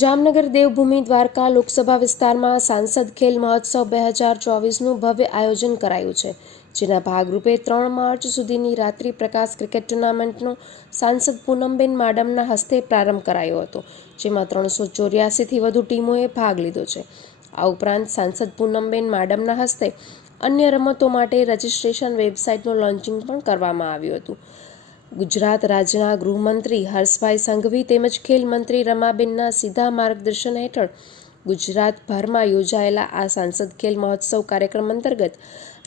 જામનગર દેવભૂમિ દ્વારકા લોકસભા વિસ્તારમાં સાંસદ ખેલ મહોત્સવ બે હજાર ચોવીસનું ભવ્ય આયોજન કરાયું છે, જેના ભાગરૂપે ત્રણ માર્ચ સુધીની રાત્રિ પ્રકાશ ક્રિકેટ ટુર્નામેન્ટનો સાંસદ પૂનમબેન માડમના હસ્તે પ્રારંભ કરાયો હતો, જેમાં ત્રણસો ચોર્યાસીથી વધુ ટીમોએ ભાગ લીધો છે. આ ઉપરાંત સાંસદ પૂનમબેન માડમના હસ્તે અન્ય રમતો માટે રજિસ્ટ્રેશન વેબસાઇટનું લોન્ચિંગ પણ કરવામાં આવ્યું હતું. ગુજરાત રાજ્યના ગૃહમંત્રી હર્ષભાઈ સંઘવી તેમજ ખેલ મંત્રી રમાબેનના સીધા માર્ગદર્શન હેઠળ ગુજરાતભરમાં યોજાયેલા આ સાંસદ ખેલ મહોત્સવ કાર્યક્રમ અંતર્ગત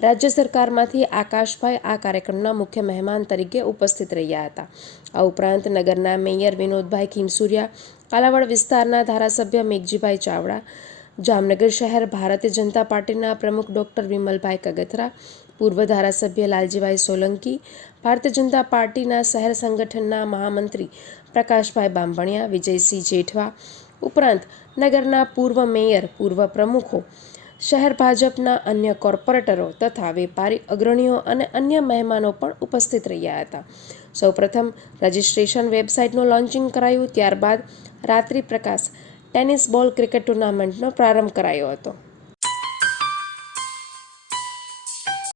રાજ્ય સરકારમાંથી આકાશભાઈ આ કાર્યક્રમના મુખ્ય મહેમાન તરીકે ઉપસ્થિત રહ્યા હતા. આ ઉપરાંત નગરના મેયર વિનોદભાઈ ખીમસુરિયા, કાલાવડ વિસ્તારના ધારાસભ્ય મેઘજીભાઈ ચાવડા, જામનગર શહેર ભારતીય જનતા પાર્ટીના પ્રમુખ ડોક્ટર વિમલભાઈ કગથરા પૂર્વ ધારાસભ્ય લાલજીભાઈ સોલંકી, ભારતીય જનતા પાર્ટીના શહેર સંગઠનના મહામંત્રી પ્રકાશભાઈ બાંભણિયા, વિજયસિંહ જેઠવા, ઉપરાંત નગરના પૂર્વ મેયર, પૂર્વ પ્રમુખો, શહેર ભાજપના અન્ય કોર્પોરેટરો તથા વેપારી અગ્રણીઓ અને અન્ય મહેમાનો પણ ઉપસ્થિત રહ્યા હતા. સૌપ્રથમ રજિસ્ટ્રેશન વેબસાઇટનું લોન્ચિંગ કરાયું, ત્યારબાદ રાત્રિ પ્રકાશ ટેનિસ બોલ ક્રિકેટ ટુર્નામેન્ટનો પ્રારંભ કરાયો હતો.